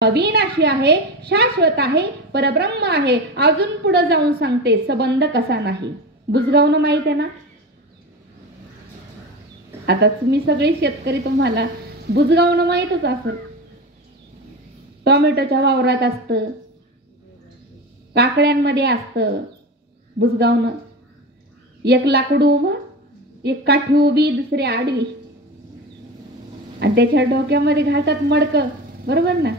अविनाशी आहे, शाश्वत आहे, परब्रह्म आहे. अजून पुढे जाऊन सांगते संबंध कसा नाही. बुजगावणं माहित आहे ना. आता तुम्ही सगळे शेतकरी, तुम्हाला बुजगावणं माहितच असेल. टोमॅटोच्या वावरात असतं, काकड्यांमध्ये असतं बुजगावणं. एक लाकूड उभं, एक काठी उभी, दुसरी आडवी, आणि त्याच्या डोक्यामध्ये घालतात मडकं, बरोबर ना.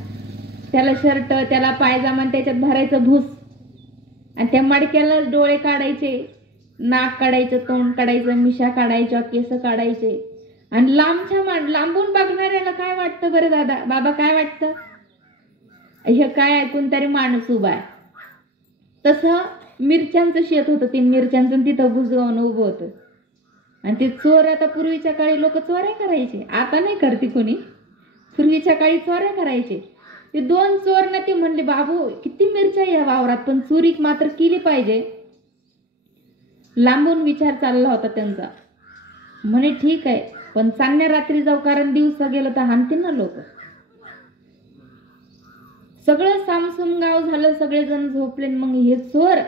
त्याला शर्ट, त्याला पायजामा, त्याच्यात भरायचं भूस, आणि त्या मडक्याला डोळे काढायचे, नाक काढायचं, तोंड काढायचं, मिशा काढायच्या, केस काढायचे. आणि लांबून बघणाऱ्याला काय वाटतं बरं दादा, बाबा काय वाटतं, हे काय ऐकून तरी माणूस उभा आहे. तसं मिरच्यांचं शेत होतं, ते मिरच्यांचं तिथं बुजगावणं उभं होतं. आणि ते चोर, आता पूर्वीच्या काळी लोक चोऱ्या करायचे, आता नाही करते कोणी, पूर्वीच्या काळी चोऱ्या करायचे. ते दोन चोर ना, ते म्हणले बाबू किती मिरच्या या वावरात, पण चोरी मात्र केली पाहिजे. लांबून विचार चालला होता त्यांचा. म्हणे ठीक आहे, पण चांगल्या रात्री जाऊ, कारण दिवसा गेलं तर हाणतील ना लोक. सगळं सामसूम गाव झालं, सगळेजण झोपले. मग हे चोर,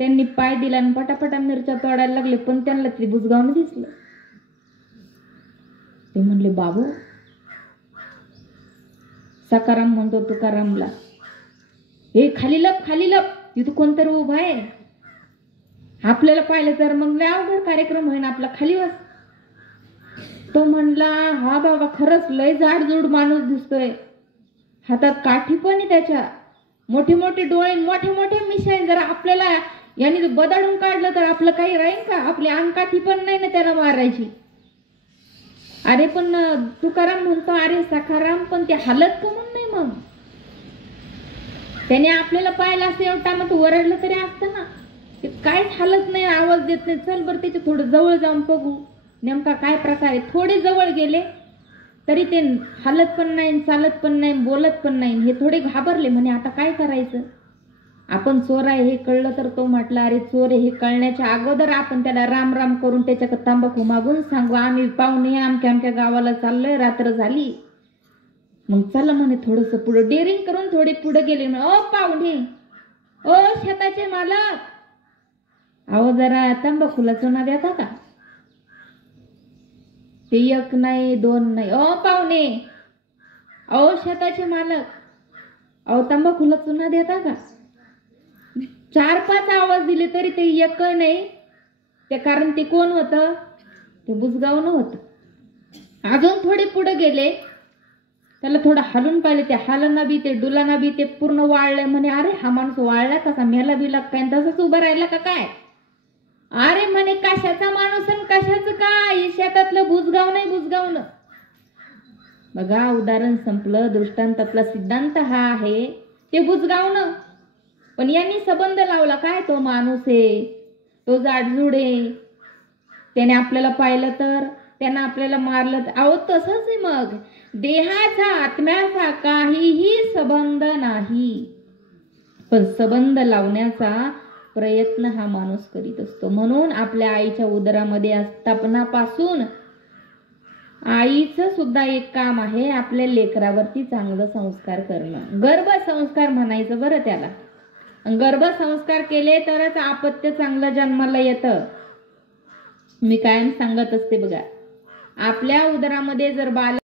त्यांनी पाय दिला आणि पटापटा मिरच्या तोडायला लागले. पण त्यांना ते बुजगावणं दिसलं. ते म्हणले बाबू, सकाराम म्हणतो तुकारामला, हे खाली लप, खाली लप, तिथं कोणतरी उभा आहे, आपल्याला पाहिलं तर मग लय अवघड कार्यक्रम होईन आपला, खाली बस. तो म्हणला हा बाबा, खरंच लय जाडजूड माणूस दिसतोय, हातात काठी पण आहे त्याच्या, मोठे मोठे डोळे, मोठे मोठे मिशा, जरा आपल्याला यांनी बदाडून काढलं तर आपलं काही राहील का, आपली अंगकाठी पण नाही ना त्याला मारायची. अरे पण तुकाराम म्हणतो अरे सखाराम, पण ते हालत का म्हणून नाही. मग त्याने आपल्याला पाहिलं असं एवढा मग ओरडलं तरी असतं ना, ते काहीच हालत नाही, आवाज देत नाही. चल बरं त्याच्या थोडं जवळ जाऊन बघू नेमका काय प्रकार आहे. थोडे जवळ गेले तरी ते हालत पण नाही, चालत पण नाही, बोलत पण नाही. हे थोडे घाबरले. म्हणे आता काय करायचं, आपण चोर आहे हे कळलं तर. तो म्हटला अरे चोर हे कळण्याच्या अगोदर आपण त्याला राम राम करून त्याच्याकडे तांबाखू मागून सांगू, आम्ही पाहुणे आमक्या आमक्या गावाला चाललोय, रात्र झाली. मग चला म्हणे थोडस पुढे डेअरिंग करून थोडे पुढे गेले. ओ पाहुणे, ओ शेताचे मालक, अहो जरा तंबाखूला चुना देता का. ते एक नाही, दोन नाही, ओ पाहुणे, अहो शेताचे मालक, अहो तंबाखूला चुना देता का. 4-5 आवाज दिले तरी ते एक नाही. ते कारण ते कोण होतं, ते बुजगावणं होतं. अजून थोडे पुढे गेले, त्याला थोडं हलून पाहिले. ते हालना बी, ते डुलाना बी, ते पूर्ण वाळलंय. म्हणे अरे हा माणूस वाळला कसा, मेला बिला काय, तसंच उभं राहिला का काय. अरे म्हणे कशाचा माणूस आणि कशाचं काय, शेतातलं बुजगाव नाही, बुजगावणं. बघा उदाहरण संपलं. दृष्टांतातला सिद्धांत हा आहे, ते बुजगावणं. पण यांनी संबंध लावला काय, तो माणूस आहे, तो जाडजूड आहे, त्याने आपल्याला पाहिलं तर, त्यानं आपल्याला मारलं तर. अहो तसंच आहे. मग देहाचा आत्म्याचा काहीही संबंध नाही, पण संबंध लावण्याचा प्रयत्न हा माणूस करीत असतो. म्हणून आपल्या आईच्या उदरामध्ये असतापणापासून आईचं सुद्धा एक काम आहे, आपल्या लेकरावरती चांगलं संस्कार करणं. गर्भसंस्कार म्हणायचं बरं त्याला. गर्भसंस्कार केले तरच अपत्य चांगलं जन्माला येतं. मी कायम सांगत असते बघा, आपल्या उदरामध्ये जर बाल